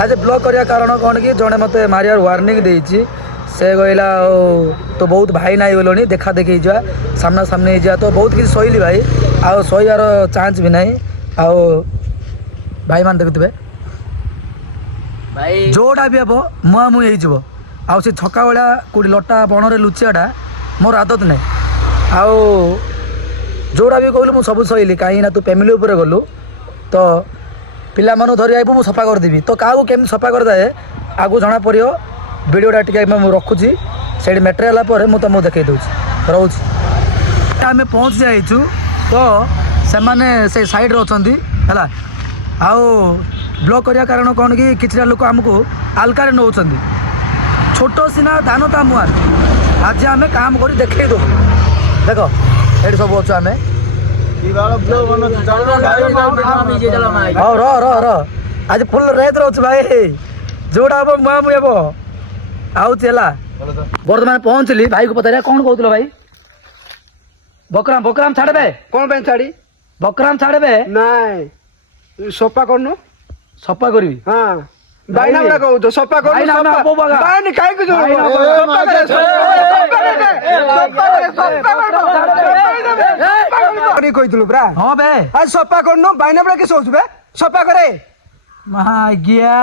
आज ब्लॉक करने कारण कौन कि जड़े मत मारियार वार्निंग देती से कहला तो बहुत भाई ना गलनी देखा देखी जा सामना सामने जा तो बहुत किसी सहली भाई आउ सहार चान्स भी ना आउ भाई मान देखुवे भाई जोटा भी हे मुहामुही हो आउ से छका भाया कौटी लटा बणरे लुचियाटा मोर आदत नहीं आउ जोड़ा भी कहलु मुझे सब सहली कहीं तू फैमिली उपर गलु तो पिला मानु धरी आइबु मु सफा करदेवी तो क्या केमी सफा करदे आगु जना पड़ो वीडियोटा टे रखुची से मेटेरियल पर मुझे तुमको देखई दूसरी रोच आम पहुँच जाइचु तो से मैंने से साइड अच्छा है आउ ब्लॉक करने कारण कौन कि किसी लोक आमको आलकार नौ छोट सीना दान ता मुआर आज आम काम कर देखई दो देख ये सब अच्छे आम आज फुल रेत रोच भाई जोड़ा हम मुहामुही हम आउला बर्तमान पहुँचली भाई को पता कौन कहते भाई बकराम बकराम छाड़े कौन छाड़ी बकराम छाड़े नाई सफा करनु सफा करी हाँ बाइना बड़ा कहू तो सफा कर बाइना काहे को जोड़ कहितलु ब्रा हां बे आज सफा करनु बाइना बड़ा के सोच बे सफा करे मा गया